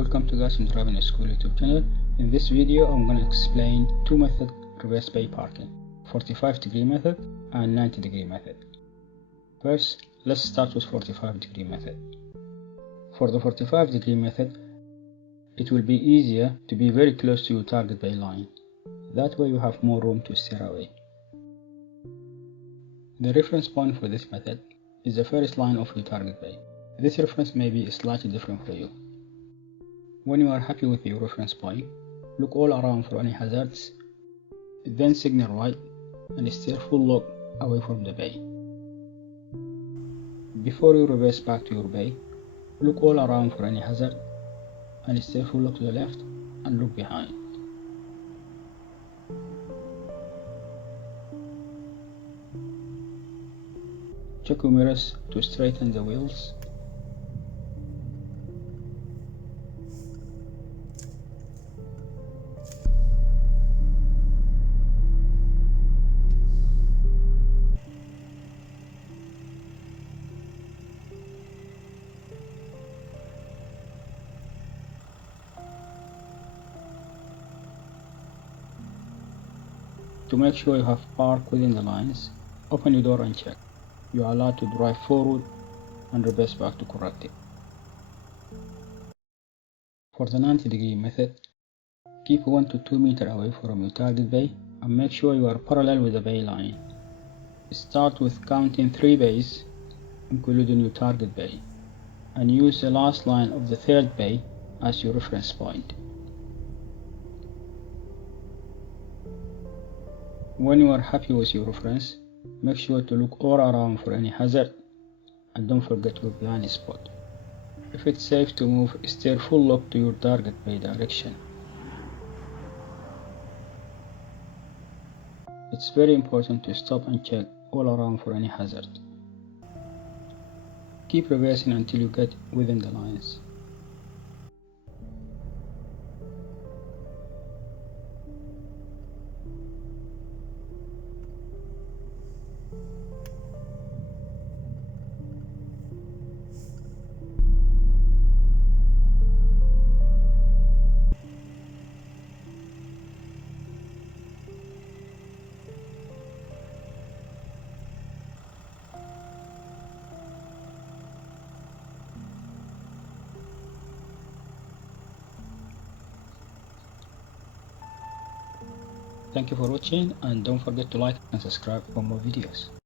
Welcome to Gasim Driving School YouTube channel. In this video I'm going to explain two methods reverse bay parking, 45-degree method and 90-degree method. First, let's start with 45-degree method. For the 45-degree method, it will be easier to be very close to your target bay line. That way you have more room to steer away. The reference point for this method is the first line of your target bay. This reference may be slightly different for you. When you are happy with your reference point, look all around for any hazards, then signal right and steer full lock away from the bay. Before you reverse back to your bay, look all around for any hazard and steer full lock to the left and look behind. Check your mirrors to straighten the wheels. To make sure you have parked within the lines, open your door and check. You are allowed to drive forward and reverse back to correct it. For the 90-degree method, keep 1 to 2 meters away from your target bay and make sure you are parallel with the bay line. Start with counting 3 bays, including your target bay, and use the last line of the third bay as your reference point. When you are happy with your reference, make sure to look all around for any hazard and don't forget your blind spot. If it's safe to move, steer full lock to your target bay direction. It's very important to stop and check all around for any hazard. Keep reversing until you get within the lines. Thank you for watching and don't forget to like and subscribe for more videos.